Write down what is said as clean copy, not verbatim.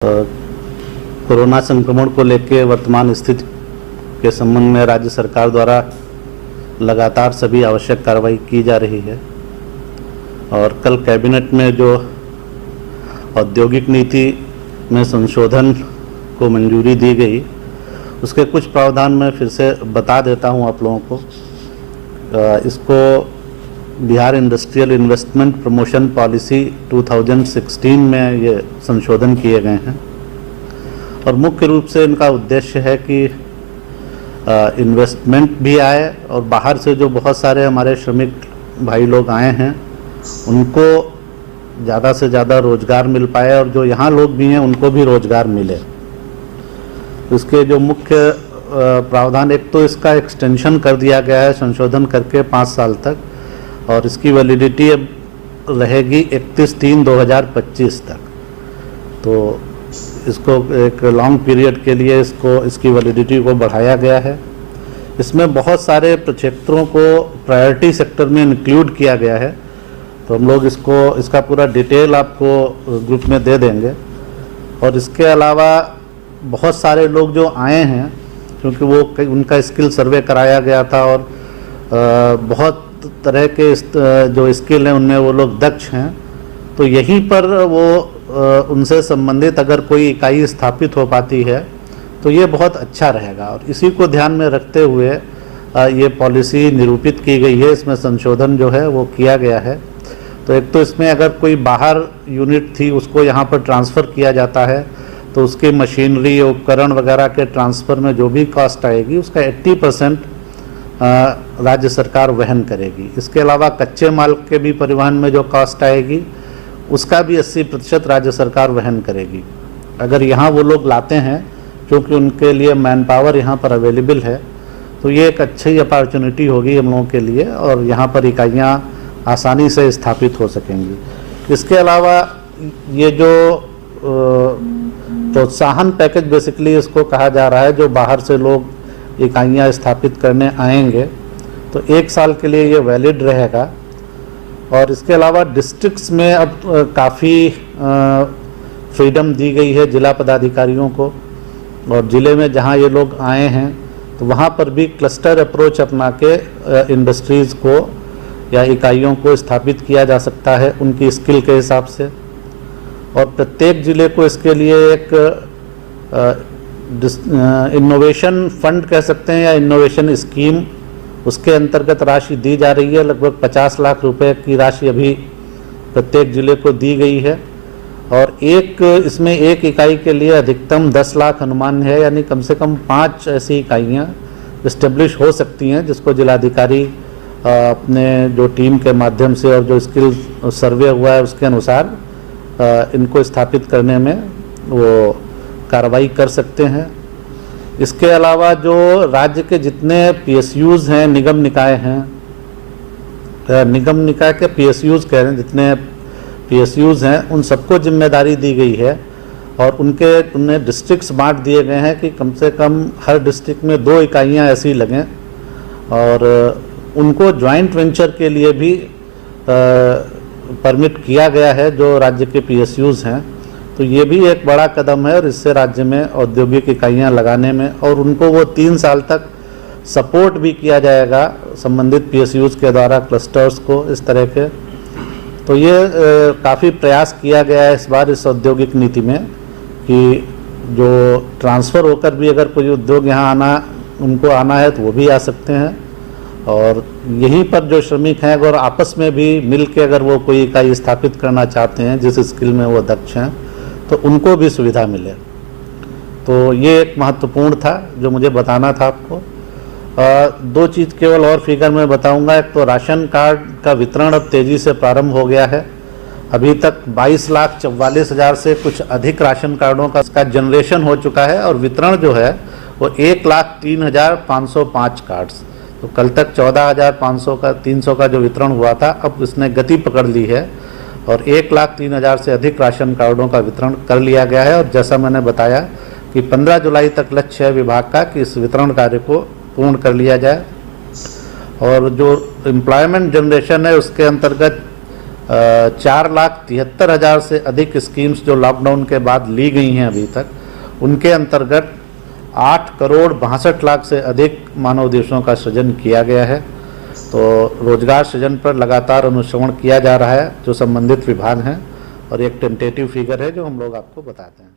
Corona संक्रमण को लेकर वर्तमान स्थिति के संबंध में राज्य सरकार द्वारा लगातार सभी आवश्यक कार्रवाई की जा रही है और कल कैबिनेट में जो औद्योगिक नीति में संशोधन को मंजूरी दी गई, उसके कुछ प्रावधान मैं फिर से बता देता हूं आप लोगों को। इसको Bihar industrial investment promotion policy 2016 में ये संशोधन किए गए हैं और मुख्य रूप से इनका उद्देश्य है कि इन्वेस्टमेंट भी आए और बाहर से जो बहुत सारे हमारे श्रमिक भाई लोग आए हैं उनको ज़्यादा से ज़्यादा रोज़गार मिल पाए और जो यहाँ लोग भी हैं उनको भी रोज़गार मिले। इसके जो मुख्य प्रावधान, एक तो इसका एक्सटेंशन कर दिया गया है संशोधन करके 5 साल तक और इसकी वैलिडिटी अब रहेगी 31/3/2025 तक। तो इसको एक लॉन्ग पीरियड के लिए इसकी वैलिडिटी को बढ़ाया गया है। इसमें बहुत सारे क्षेत्रों को प्रायोरिटी सेक्टर में इंक्लूड किया गया है, तो हम लोग इसका पूरा डिटेल आपको ग्रुप में दे देंगे। और इसके अलावा बहुत सारे लोग जो आए हैं, क्योंकि उनका स्किल सर्वे कराया गया था और बहुत तरह के जो स्किल हैं उनमें वो लोग दक्ष हैं, तो यहीं पर वो उनसे संबंधित अगर कोई इकाई स्थापित हो पाती है तो ये बहुत अच्छा रहेगा। और इसी को ध्यान में रखते हुए ये पॉलिसी निरूपित की गई है, इसमें संशोधन जो है वो किया गया है। तो एक तो इसमें अगर कोई बाहर यूनिट थी उसको यहाँ पर ट्रांसफ़र किया जाता है तो उसकी मशीनरी उपकरण वगैरह के ट्रांसफ़र में जो भी कॉस्ट आएगी उसका 80% राज्य सरकार वहन करेगी। इसके अलावा कच्चे माल के भी परिवहन में जो कॉस्ट आएगी उसका भी 80% राज्य सरकार वहन करेगी। अगर यहाँ वो लोग लाते हैं, क्योंकि उनके लिए मैन पावर यहाँ पर अवेलेबल है, तो ये एक अच्छी अपॉर्चुनिटी होगी हम लोगों के लिए और यहाँ पर इकाइयाँ आसानी से स्थापित हो सकेंगी। इसके अलावा ये जो प्रोत्साहन पैकेज बेसिकली इसको कहा जा रहा है, जो बाहर से लोग इकाइयाँ स्थापित करने आएंगे तो 1 साल के लिए ये वैलिड रहेगा। और इसके अलावा डिस्ट्रिक्ट्स में अब काफ़ी फ्रीडम दी गई है जिला पदाधिकारियों को, और ज़िले में जहाँ ये लोग आए हैं तो वहाँ पर भी क्लस्टर अप्रोच अपना के इंडस्ट्रीज़ को या इकाइयों को स्थापित किया जा सकता है उनकी स्किल के हिसाब से। और प्रत्येक ज़िले को इसके लिए एक इनोवेशन फंड कह सकते हैं या इनोवेशन स्कीम, उसके अंतर्गत राशि दी जा रही है। लगभग 50 लाख रुपए की राशि अभी प्रत्येक ज़िले को दी गई है और इसमें एक इकाई के लिए अधिकतम 10 लाख अनुमान है, यानी कम से कम 5 ऐसी इकाइयाँ इस्टेब्लिश हो सकती हैं जिसको जिलाधिकारी अपने जो टीम के माध्यम से और जो स्किल सर्वे हुआ है उसके अनुसार इनको स्थापित करने में वो कार्रवाई कर सकते हैं। इसके अलावा जो राज्य के जितने PSUs हैं, निगम निकाय हैं, निगम निकाय के PSUs कह रहे हैं, जितने PSUs हैं उन सबको जिम्मेदारी दी गई है और उन्हें डिस्ट्रिक्ट्स बांट दिए गए हैं कि कम से कम हर डिस्ट्रिक्ट में 2 इकाइयाँ ऐसी लगें और उनको जॉइंट वेंचर के लिए भी परमिट किया गया है जो राज्य के PSUs हैं। तो ये भी एक बड़ा कदम है और इससे राज्य में औद्योगिक इकाइयाँ लगाने में और उनको वो 3 साल तक सपोर्ट भी किया जाएगा संबंधित PSUs के द्वारा क्लस्टर्स को इस तरह के। तो ये काफ़ी प्रयास किया गया है इस बार इस औद्योगिक नीति में कि जो ट्रांसफ़र होकर भी अगर कोई उद्योग यहाँ उनको आना है तो वो भी आ सकते हैं और यहीं पर जो श्रमिक हैं अगर आपस में भी मिल के अगर वो कोई इकाई स्थापित करना चाहते हैं जिस स्किल में वो दक्ष हैं तो उनको भी सुविधा मिले। तो ये एक महत्वपूर्ण था जो मुझे बताना था आपको। 2 चीज़ केवल और फिगर में बताऊंगा। एक तो राशन कार्ड का वितरण अब तेज़ी से प्रारंभ हो गया है। अभी तक 22,44,000 से कुछ अधिक राशन कार्डों का जनरेशन हो चुका है और वितरण जो है वो 1,03,505 कार्ड्स। तो कल तक 14,500 का जो वितरण हुआ था, अब इसने गति पकड़ ली है और 1,03,000 से अधिक राशन कार्डों का वितरण कर लिया गया है। और जैसा मैंने बताया कि 15 जुलाई तक लक्ष्य है विभाग का कि इस वितरण कार्य को पूर्ण कर लिया जाए। और जो एम्प्लॉयमेंट जनरेशन है उसके अंतर्गत 4,73,000 से अधिक स्कीम्स जो लॉकडाउन के बाद ली गई हैं अभी तक, उनके अंतर्गत 8,62,00,000 से अधिक मानव दिवसों का सृजन किया गया है। तो रोजगार सृजन पर लगातार अनुश्रवण किया जा रहा है जो संबंधित विभाग हैं, और एक टेंटेटिव फिगर है जो हम लोग आपको बताते हैं।